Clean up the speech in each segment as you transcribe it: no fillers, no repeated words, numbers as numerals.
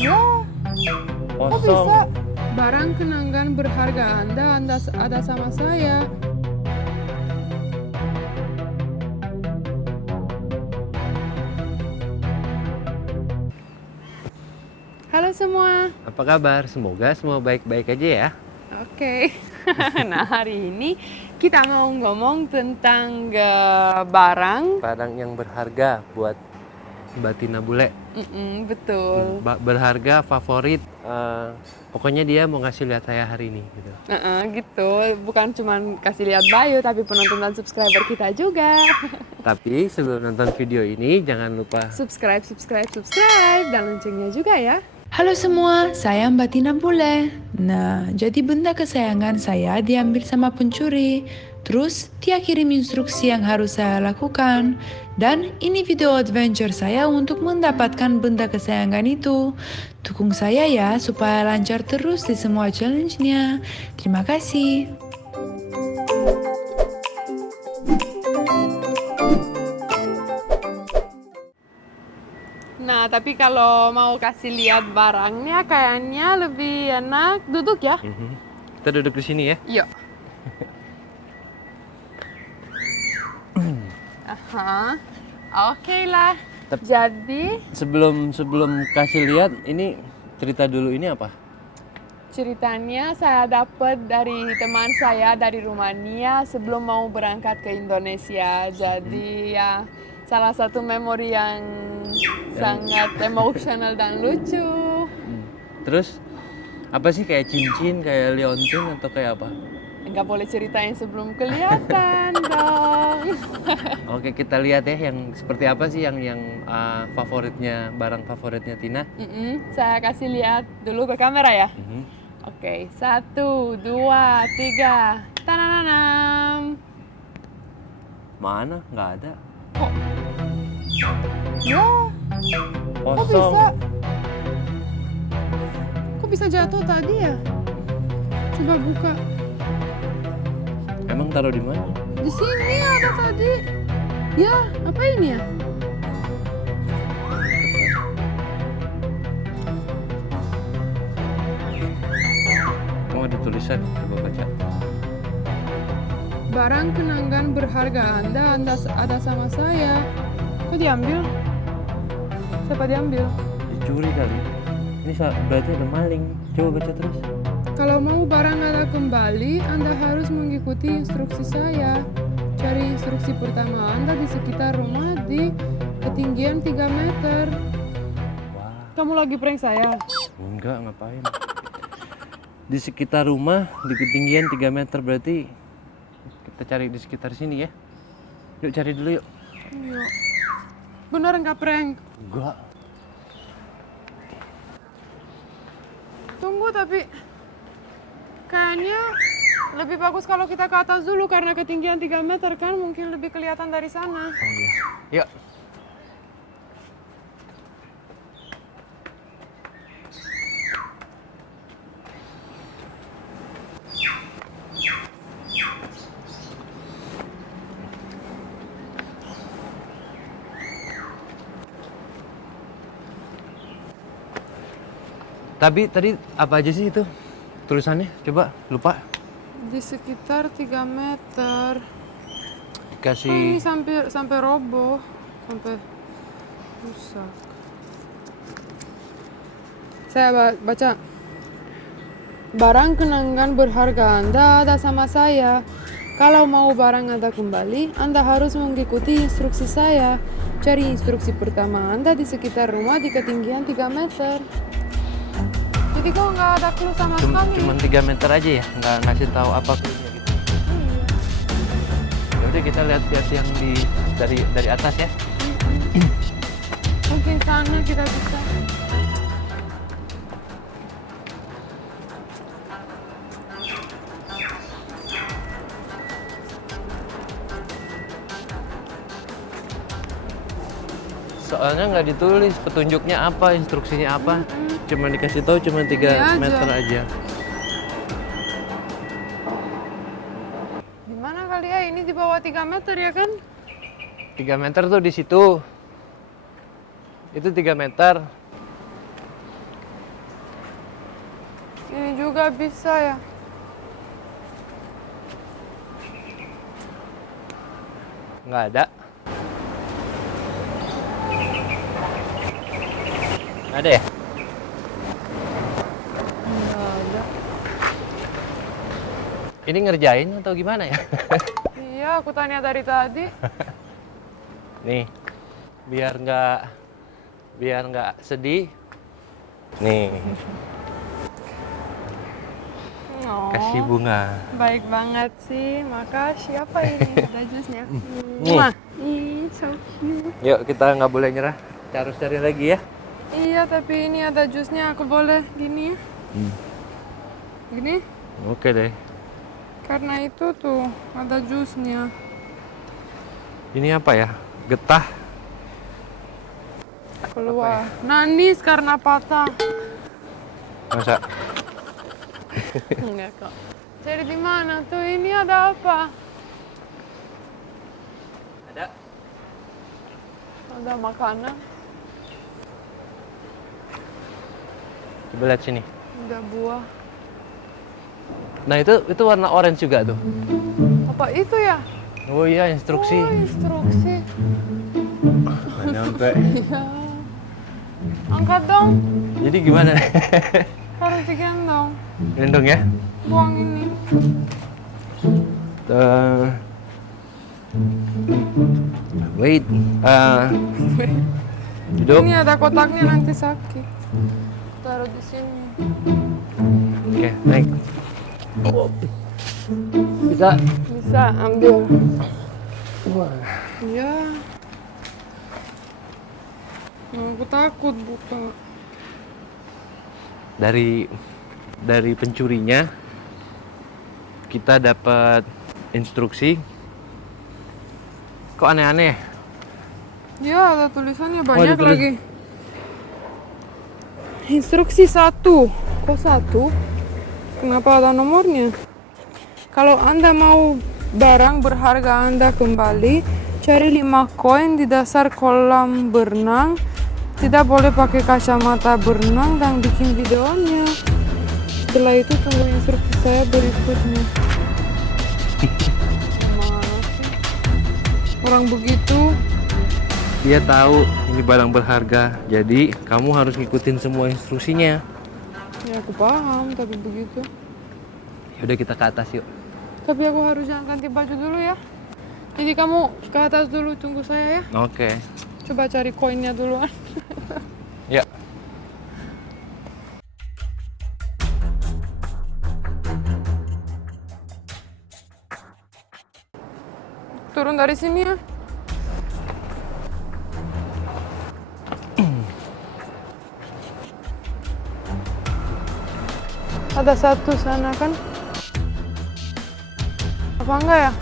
Ya, kok Kosong. bisa? Barang kenangan berharga Anda ada sama saya. Halo semua. Apa kabar? Semoga semua baik-baik aja ya. Oke. Nah, hari ini kita mau ngomong tentang barang. Barang yang berharga buat Mbak Tina Bule. Betul. Berharga, favorit. Pokoknya dia mau ngasih lihat saya hari ini gitu. Gitu. Bukan cuma kasih lihat Bayu, tapi penonton dan subscriber kita juga. Tapi sebelum nonton video ini jangan lupa subscribe, dan loncengnya juga ya. Halo semua, saya Mbak Tina Bule. Nah, jadi benda kesayangan saya diambil sama pencuri. Terus dia kirim instruksi yang harus saya lakukan. Dan ini video adventure saya untuk mendapatkan benda kesayangan itu. Dukung saya ya supaya lancar terus di semua challenge-nya. Terima kasih. Nah, tapi kalau mau kasih lihat barangnya kayaknya lebih enak duduk ya. kita duduk di sini ya. Yuk. Aha. Oke lah. Jadi Sebelum kasih lihat ini cerita dulu ini apa? ceritanya saya dapat dari teman saya dari Rumania sebelum mau berangkat ke Indonesia. Jadi ya salah satu memori yang sangat emosional dan lucu. Terus apa sih, kayak cincin, kayak liontin atau kayak apa? Nggak boleh ceritain sebelum kelihatan dong. Oke, kita lihat ya yang seperti apa sih yang favoritnya, barang favoritnya Tina. Saya kasih lihat dulu ke kamera ya. Oke, 1, 2, 3. Tananam. Mana? Nggak ada. Ya, kok Kosong. bisa? Kok bisa jatuh tadi ya? Coba buka. Emang taruh di mana? Di sini ada tadi. Ya, apa ini ya? Oh, ada tulisan. Coba baca. Barang kenangan berharga Anda ada sama saya. Kok diambil? Siapa diambil? Dicuri kali. Ini berarti ada maling. Coba baca terus. Kalau mau barang Anda kembali, Anda harus mengikuti instruksi saya. Cari instruksi pertama Anda di sekitar rumah di ketinggian 3 meter. Wah, Kamu lagi prank saya? enggak, ngapain? Di sekitar rumah di ketinggian 3 meter, berarti kita cari di sekitar sini ya. Yuk cari dulu yuk. Iya. Bener nggak prank? Enggak. Tunggu tapi kayaknya lebih bagus kalau kita ke atas dulu karena ketinggian 3 meter kan mungkin lebih kelihatan dari sana. Oh iya. Yuk. Tapi tadi apa aja sih itu tulisannya? Coba, lupa. Di sekitar 3 meter. Kasih. Ini sampai roboh, sampai rusak. Saya baca. Barang kenangan berharga Anda ada sama saya. Kalau mau barang Anda kembali, Anda harus mengikuti instruksi saya. Cari instruksi pertama Anda di sekitar rumah di ketinggian 3 meter. Jadi kok nggak ada clue sama sekali? Cuman 3 meter aja ya, nggak ngasih tahu apa clue-nya gitu. Ya udah, kita lihat yang dari atas ya. Mungkin sana kita bisa. Soalnya nggak ditulis petunjuknya apa, instruksinya apa. Cuma dikasih tahu cuma 3 meter aja. Di mana kali ya? Ini di bawah 3 meter ya kan? 3 meter tuh di situ. Itu 3 meter. Ini juga bisa ya. Nggak ada. Ada ya? Nggak ada. Ini ngerjain atau gimana ya? Iya, aku tanya dari tadi. Nih, biar nggak sedih. Nih, Oh, kasih bunga. baik banget sih. Makasih. Apa ini? Ada jusnya. Nih. Ih, so cute. Yuk, kita nggak boleh nyerah. Kita harus cari lagi ya. Iya, tapi ini ada jusnya. Aku boleh gini ya? Gini? Oke deh. Karena itu tuh ada jusnya. Ini apa ya? Getah. Keluar. Nanis karena patah. Masa? Enggak kok. Jadi di mana tuh? Ini ada apa? Ada. Ada makanan. Coba lihat sini. Ada buah. Nah, itu warna orange juga tuh. Apa itu ya? Oh iya, instruksi. Oh, instruksi. Nggak nyampe. Iya. Angkat dong. Jadi gimana? Harus digendong. Gendong ya. Buang ini. Wait. Duduk. Ini ada kotaknya nanti sakit. Taruh di sini. Oke, naik. Bisa. Bisa ambil. Iya. Aku takut buka. Dari pencurinya kita dapat instruksi. Kok aneh-aneh? Ya, ada tulisannya banyak ada tulis- lagi. Instruksi 1. Kok 1? Kenapa ada nomornya? Kalau Anda mau barang berharga Anda kembali, cari 5 koin di dasar kolam berenang. Tidak boleh pakai kacamata berenang dan bikin videonya. Setelah itu tunggu instruksi saya berikutnya. Mana sih? Orang begitu. Dia tahu ini barang berharga, jadi kamu harus ngikutin semua instruksinya. Ya aku paham, tapi begitu. Yaudah, kita ke atas yuk. Tapi aku harus jangan ganti baju dulu ya. Jadi kamu ke atas dulu, tunggu saya ya. Oke. Coba cari koinnya duluan. Ya. Turun dari sini ya. Ada satu sana kan? Apa enggak ya?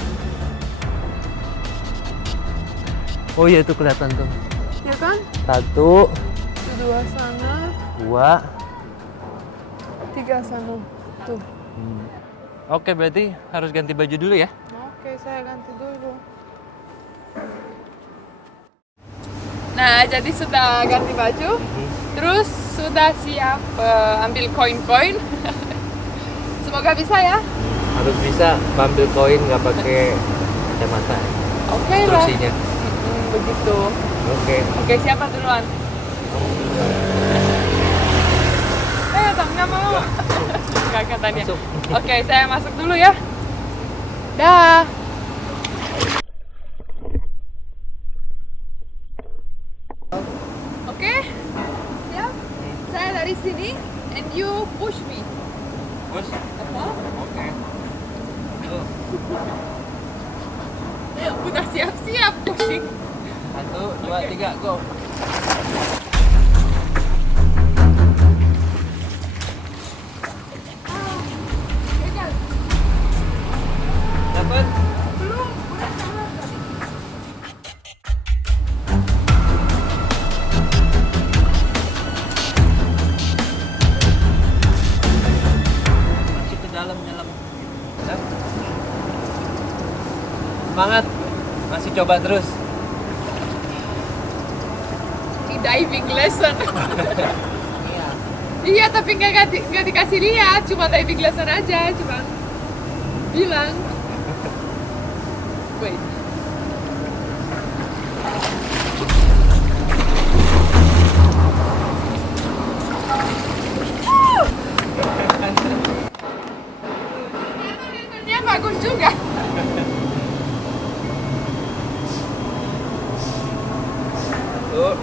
Oh iya, itu kelihatan tuh. Ya kan? 1, Itu 2 sana, 2. 3 sana. Tuh. Oke, berarti harus ganti baju dulu ya. Oke, saya ganti dulu. Nah, jadi sudah ganti baju, terus sudah siap ambil koin-koin. Semoga bisa ya. Harus bisa ambil koin nggak pakai kacamata. Oke lah. Instruksinya. Begitu. Oke. Oke, siapa duluan? Nggak mau. Enggak katanya. Masuk. Oke, saya masuk dulu ya. Dah. Oke, siap. Saya dari sini, and you push me. Push. Apa? Oke. Udah siap-siap pushing. 1, 2, 3, go. Gagal. Dapat. Belum, udah salah tadi. Masih ke dalam nyelam. Semangat. Masih coba terus. Ini diving lesson. Iya. Iya, tapi nggak dikasih lihat, cuma typing lesson aja, cuma bilang. Wait. Lessonnya bagus juga. Tuh.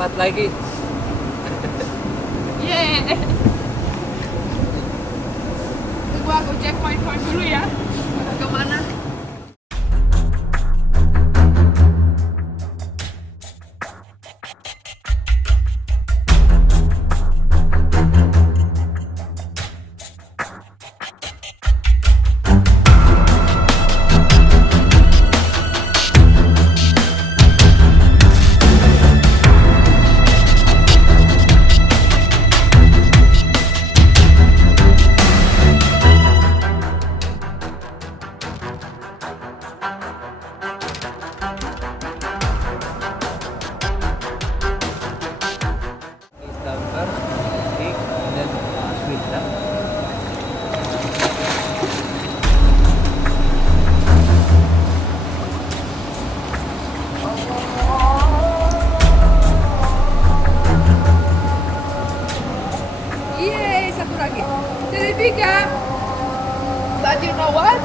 4 lagi. Yeah. Tunggu aku cek poin-poin dulu ya. Kemana? Iskandar, Rik, dan Aswita. Yeay, satu lagi. Jadi 3. But you know what?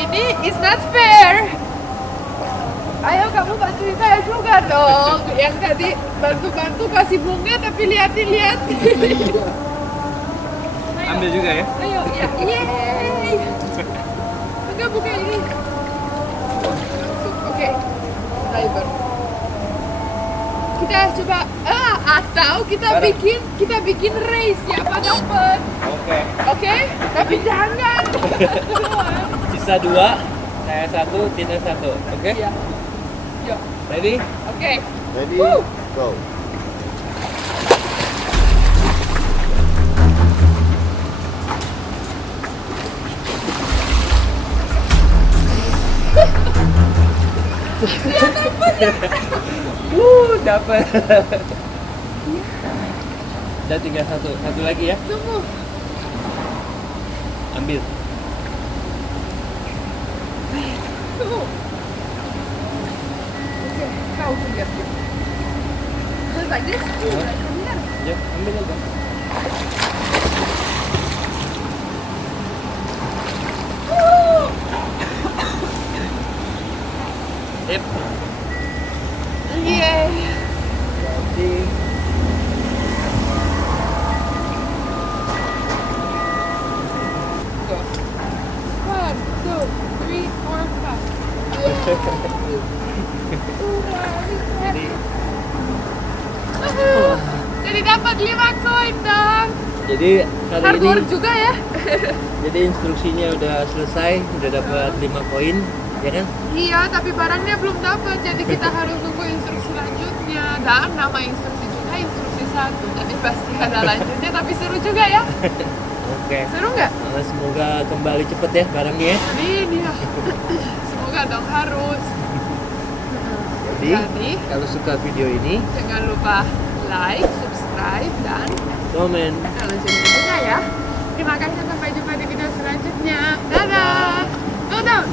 Ini is not fair. Ayo kamu bantuin saya juga dong. Yang tadi bantu-bantu kasih bunga tapi liatin. Ambil juga ya. Ayo, ya. Yeay. Buka ini. Oke. Driver. Kita coba atau kita bikin race siapa dapat. Oke. Oke? Tapi jangan. Sisa 2, saya 1, Tina 1. Oke? Iya. Yuk. Ready? Oke. Ready, Woo. go. Dapat. Udah tinggal satu lagi ya. Tunggu. Ambil. Tunggu. Oke, kau lihat dulu. Just like this. Like from here. Ya, ambil aja. Yep. Yeay. Jadi Go. 1, 2, 3, 4, 5. Jadi dapat 5 koin dong. Jadi kali Hard ini work juga ya. jadi instruksinya udah selesai, udah dapat 5 koin, ya kan? Iya, tapi barangnya belum dapat. Jadi kita harus tunggu instruksi selanjutnya. Dan nama instruksi juga instruksi 1. Jadi pasti ada lanjutnya, tapi seru juga ya. Oke. Seru nggak? Semoga kembali cepet ya barangnya ya. Amin ya. Semoga dong harus. Jadi kalau suka video ini, Jangan lupa like, subscribe, dan komen. nyalain loncengnya ya. Terima kasih, sampai jumpa di video selanjutnya. Dadah. Go down.